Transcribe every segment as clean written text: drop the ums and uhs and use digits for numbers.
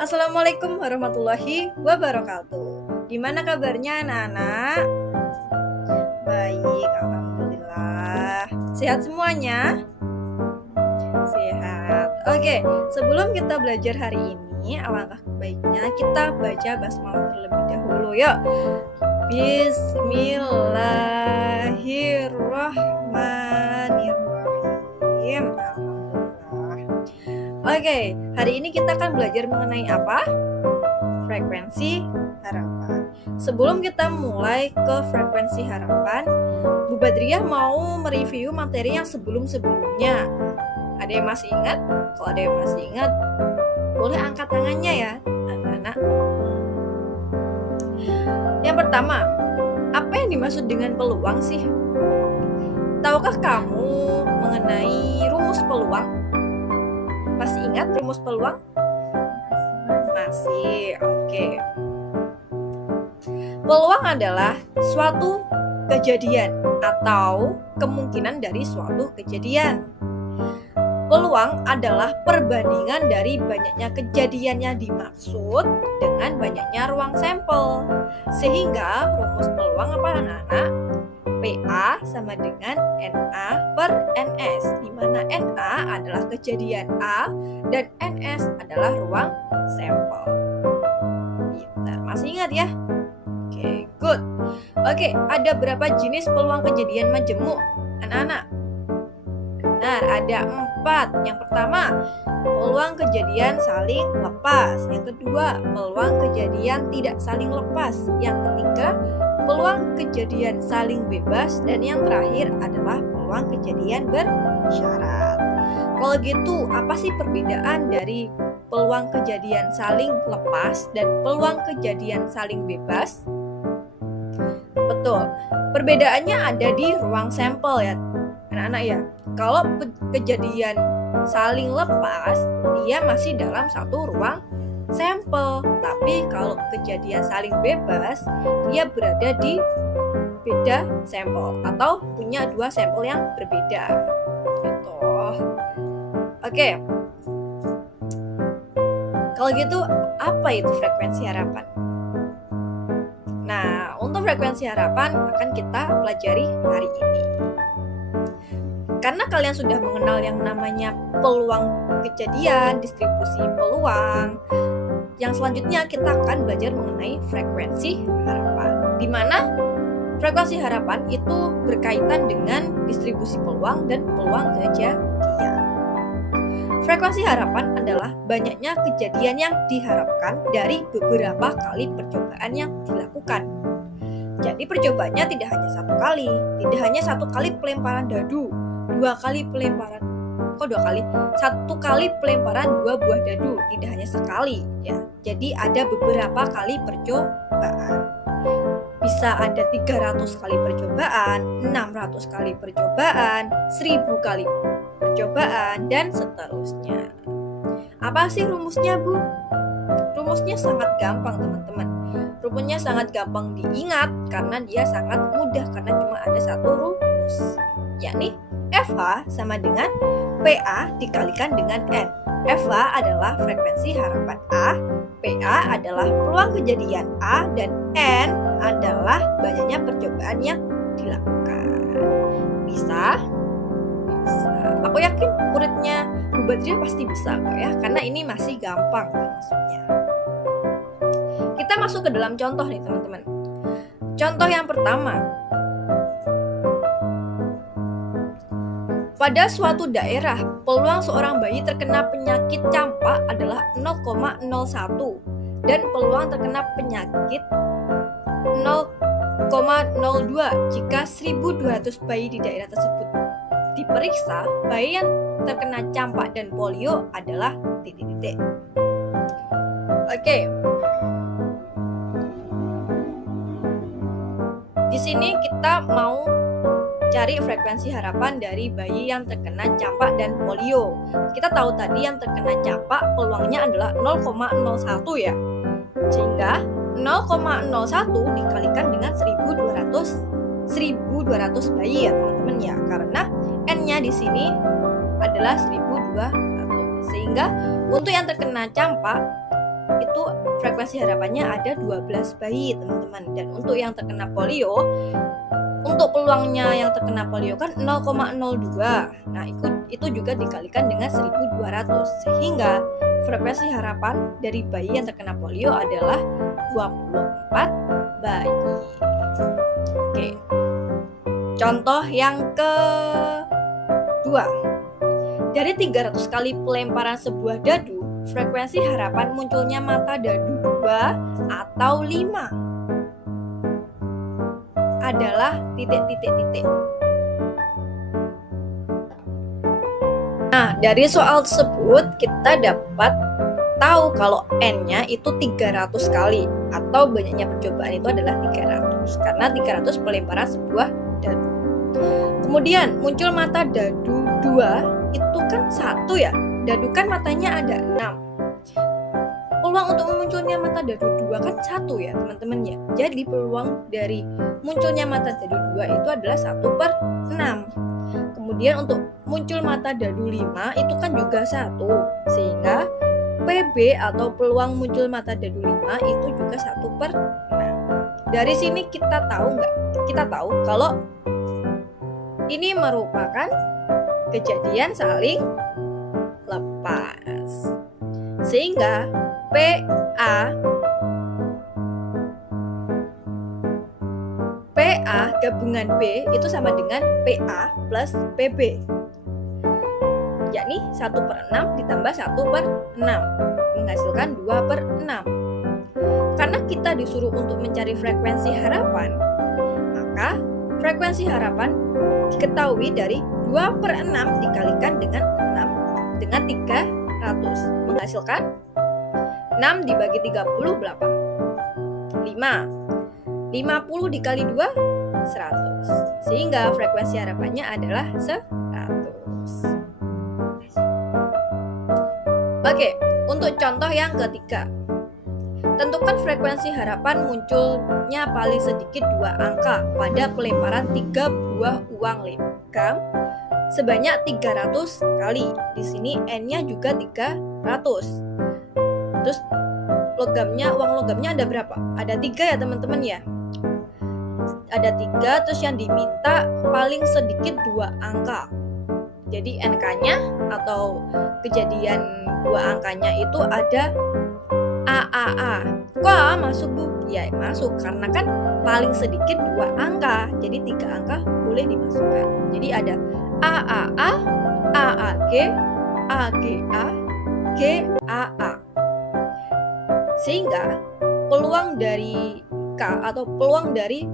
Assalamualaikum warahmatullahi wabarakatuh. Gimana kabarnya anak-anak? Baik, alhamdulillah. Sehat semuanya? Sehat. Oke, sebelum kita belajar hari ini, alangkah baiknya kita baca basmalah terlebih dahulu. Yuk. Bismillahirrahmanirrahim. Oke, hari ini kita akan belajar mengenai apa? Frekuensi harapan. Sebelum kita mulai ke frekuensi harapan, Bu Badriah mau mereview materi yang sebelum-sebelumnya. Ada yang masih ingat? Kalau ada yang masih ingat, boleh angkat tangannya ya, anak-anak. Yang pertama, apa yang dimaksud dengan peluang sih? Tahukah kamu mengenai rumus peluang? Masih ingat rumus peluang? Masih, oke. Peluang adalah suatu kejadian atau kemungkinan dari suatu kejadian. Peluang adalah perbandingan dari banyaknya kejadian yang dimaksud dengan banyaknya ruang sampel. Sehingga rumus peluang apa anak-anak? PA sama dengan NA per NS, di mana NA adalah kejadian A dan NS adalah ruang sampel. Pintar, masih ingat ya? Oke, good. Oke, ada berapa jenis peluang kejadian majemuk, anak-anak? Benar, ada 4. Yang pertama, peluang kejadian saling lepas. Yang kedua, peluang kejadian tidak saling lepas. Yang ketiga, peluang kejadian saling bebas. Dan yang terakhir adalah peluang kejadian bersyarat. Kalau gitu, apa sih perbedaan dari peluang kejadian saling lepas dan peluang kejadian saling bebas? Betul, perbedaannya ada di ruang sampel ya, anak-anak ya. Kalau kejadian saling lepas, dia masih dalam satu ruang sampel. Tapi kalau kejadian saling bebas, dia berada di beda sampel atau punya 2 sampel yang berbeda. Gitu. Oke. Kalau gitu, apa itu frekuensi harapan? Nah, untuk frekuensi harapan akan kita pelajari hari ini. Karena kalian sudah mengenal yang namanya peluang kejadian, distribusi peluang, yang selanjutnya kita akan belajar mengenai frekuensi harapan. Di mana frekuensi harapan itu berkaitan dengan distribusi peluang dan peluang kejadian. Frekuensi harapan adalah banyaknya kejadian yang diharapkan dari beberapa kali percobaan yang dilakukan. Jadi percobaannya tidak hanya 1 kali, tidak hanya 1 kali pelemparan dadu, 2 kali pelemparan, 1 kali pelemparan 2 buah dadu, tidak hanya sekali ya. Jadi ada beberapa kali percobaan. Bisa ada 300 kali percobaan, 600 kali percobaan, 1000 kali percobaan, dan seterusnya. Apa sih rumusnya, Bu? Rumusnya sangat gampang, teman-teman. Rumusnya sangat gampang diingat karena dia sangat mudah karena cuma ada 1 rumus, yakni FH sama dengan PA dikalikan dengan N. FH adalah frekuensi harapan A, PA adalah peluang kejadian A, dan N adalah banyaknya percobaan yang dilakukan. Bisa? Bisa. Aku yakin muridnya Bu Badriah pasti bisa kok ya, karena ini masih gampang maksudnya. Kita masuk ke dalam contoh nih teman-teman. Contoh yang pertama. Pada suatu daerah, peluang seorang bayi terkena penyakit campak adalah 0,01 dan peluang terkena penyakit 0,02. Jika 1.200 bayi di daerah tersebut diperiksa, bayi yang terkena campak dan polio adalah titik-titik. Oke. Di sini kita mau cari frekuensi harapan dari bayi yang terkena campak dan polio. Kita tahu tadi yang terkena campak peluangnya adalah 0,01 ya. Sehingga 0,01 dikalikan dengan 1.200 bayi ya teman-teman ya. Karena N-nya di sini adalah 1.200. Sehingga untuk yang terkena campak itu frekuensi harapannya ada 12 bayi, teman-teman. Dan untuk yang terkena polio, untuk peluangnya yang terkena polio kan 0,02. Nah, itu juga dikalikan dengan 1200, sehingga frekuensi harapan dari bayi yang terkena polio adalah 24 bayi. Oke. Contoh yang kedua. Dari 300 kali pelemparan sebuah dadu, frekuensi harapan munculnya mata dadu 2 atau 5 adalah titik. Nah, dari soal tersebut kita dapat tahu kalau N-nya itu 300 kali, atau banyaknya percobaan itu adalah 300, karena 300 pelemparan sebuah dadu. Kemudian muncul mata dadu 2 itu kan 1 ya, dadu kan matanya ada 6. Peluang untuk memunculnya mata dadu 2 kan 1 ya teman-teman ya. Jadi peluang dari munculnya mata dadu 2 itu adalah 1/6. Kemudian untuk muncul mata dadu 5 itu kan juga 1, sehingga PB atau peluang muncul mata dadu 5 itu juga 1/6. Dari sini kita tahu nggak? Kita tahu kalau ini merupakan kejadian saling lepas. Sehingga PA gabungan B itu sama dengan PA plus PB, yakni 1/6 ditambah 1/6 menghasilkan 2/6. Karena kita disuruh untuk mencari frekuensi harapan, maka frekuensi harapan diketahui dari 2/6 dikalikan dengan 6 dengan 300 menghasilkan 6 dibagi 30 berapa? 5. 50 dikali 2 100. Sehingga frekuensi harapannya adalah 100. Oke, untuk contoh yang ketiga. Tentukan frekuensi harapan munculnya paling sedikit 2 angka pada pelemparan 3 buah uang logam sebanyak 300 kali. Di sini N-nya juga 300. Terus uang logamnya ada berapa? Ada 3 ya teman-teman ya. Ada 3, terus yang diminta paling sedikit 2 angka. Jadi NK-nya atau kejadian 2 angkanya itu ada AAA. Kok masuk Bu? Ya masuk, karena kan paling sedikit 2 angka. Jadi 3 angka boleh dimasukkan. Jadi ada AAA, AAG, AGA, GAA. Sehingga peluang dari K atau peluang dari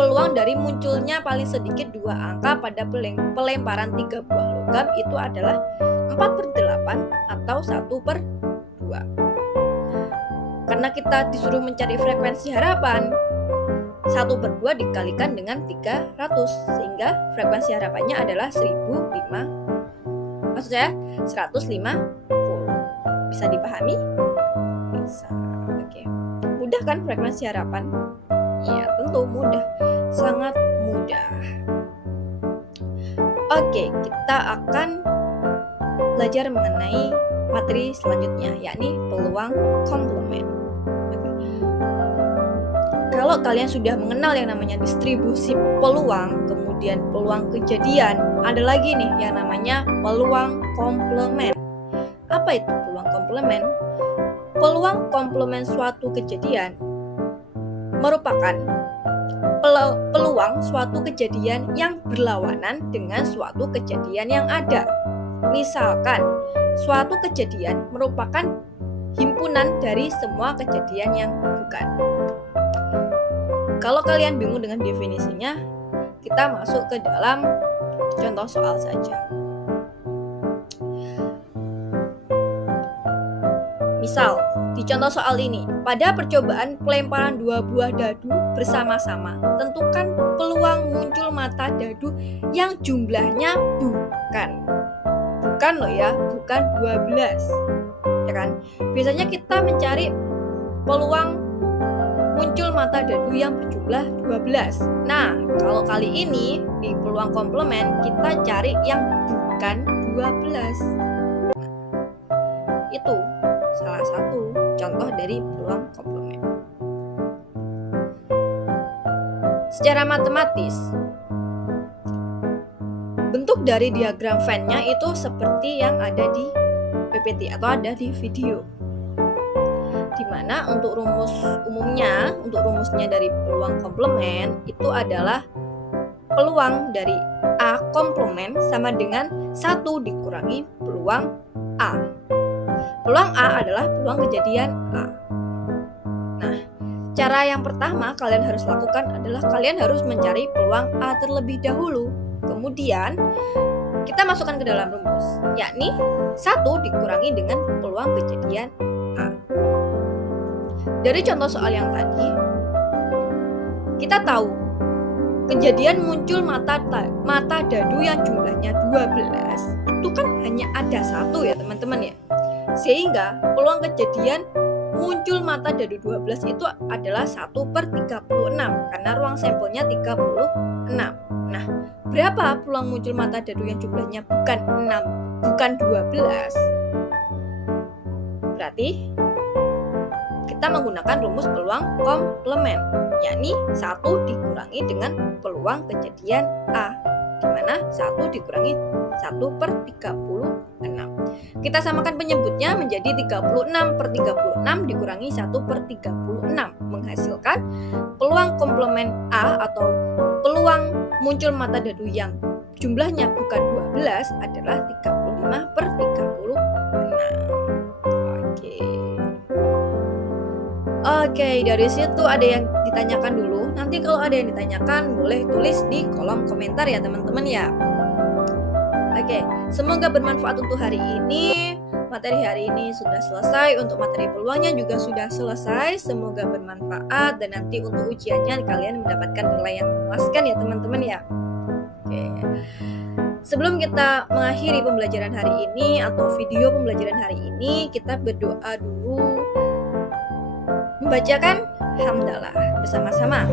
peluang dari munculnya paling sedikit 2 angka pada pelemparan 3 buah logam itu adalah 4/8 atau 1/2. Karena kita disuruh mencari frekuensi harapan, 1/2 dikalikan dengan 300, sehingga frekuensi harapannya adalah 150. Bisa dipahami? Bisa. Oke. Mudah kan frekuensi harapan? Ya, tentu mudah. Sangat mudah. Oke, kita akan belajar mengenai materi selanjutnya, yakni peluang komplement. Kalau kalian sudah mengenal yang namanya distribusi peluang, kemudian peluang kejadian, ada lagi nih yang namanya peluang komplement. Apa itu peluang komplement? Peluang komplement suatu kejadian merupakan peluang suatu kejadian yang berlawanan dengan suatu kejadian yang ada. Misalkan, suatu kejadian merupakan himpunan dari semua kejadian yang bukan. Kalau kalian bingung dengan definisinya, kita masuk ke dalam contoh soal saja. Misal, di contoh soal ini, pada percobaan pelemparan 2 buah dadu bersama-sama, tentukan peluang muncul mata dadu yang jumlahnya bukan loh ya, bukan 12. Ya kan? Biasanya kita mencari peluang muncul mata dadu yang berjumlah 12. Nah, kalau kali ini di peluang komplement kita cari yang bukan 12. Itu salah satu contoh dari peluang komplement. Secara matematis, bentuk dari diagram Venn-nya itu seperti yang ada di PPT atau ada di video. Dimana untuk rumusnya dari peluang komplement itu adalah peluang dari A komplement sama dengan 1 dikurangi peluang A. Peluang A adalah peluang kejadian A. Nah, cara yang pertama kalian harus lakukan adalah kalian harus mencari peluang A terlebih dahulu. Kemudian kita masukkan ke dalam rumus, yakni 1 dikurangi dengan peluang kejadian A. Dari contoh soal yang tadi, kita tahu kejadian muncul mata dadu yang jumlahnya 12 itu kan hanya ada 1 ya teman-teman ya. Sehingga peluang kejadian muncul mata dadu 12 itu adalah 1/36 karena ruang sampelnya 36. Nah, berapa peluang muncul mata dadu yang jumlahnya bukan 12? Berarti kita menggunakan rumus peluang komplement, yakni 1 dikurangi dengan peluang kejadian A, di mana 1 dikurangi 1/36. Kita samakan penyebutnya menjadi 36/36 dikurangi 1/36 menghasilkan peluang komplement A atau peluang muncul mata dadu yang jumlahnya bukan 12 adalah 35/36. Oke, dari situ ada yang ditanyakan dulu. Nanti kalau ada yang ditanyakan boleh tulis di kolom komentar ya teman-teman ya. Oke, semoga bermanfaat untuk hari ini. Materi hari ini sudah selesai, untuk materi peluangnya juga sudah selesai. Semoga bermanfaat dan nanti untuk ujiannya kalian mendapatkan nilai yang memuaskan ya teman-teman ya. Oke. Sebelum kita mengakhiri pembelajaran hari ini atau video pembelajaran hari ini, kita berdoa dulu. Membacakan hamdalah bersama-sama.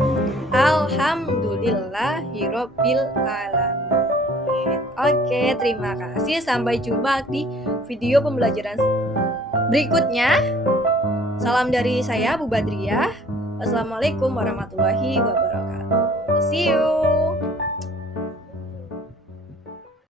Alhamdulillahirabbil alamin. Oke, terima kasih. Sampai jumpa di video pembelajaran berikutnya. Salam dari saya Bu Badriah. Wassalamualaikum warahmatullahi wabarakatuh. See you.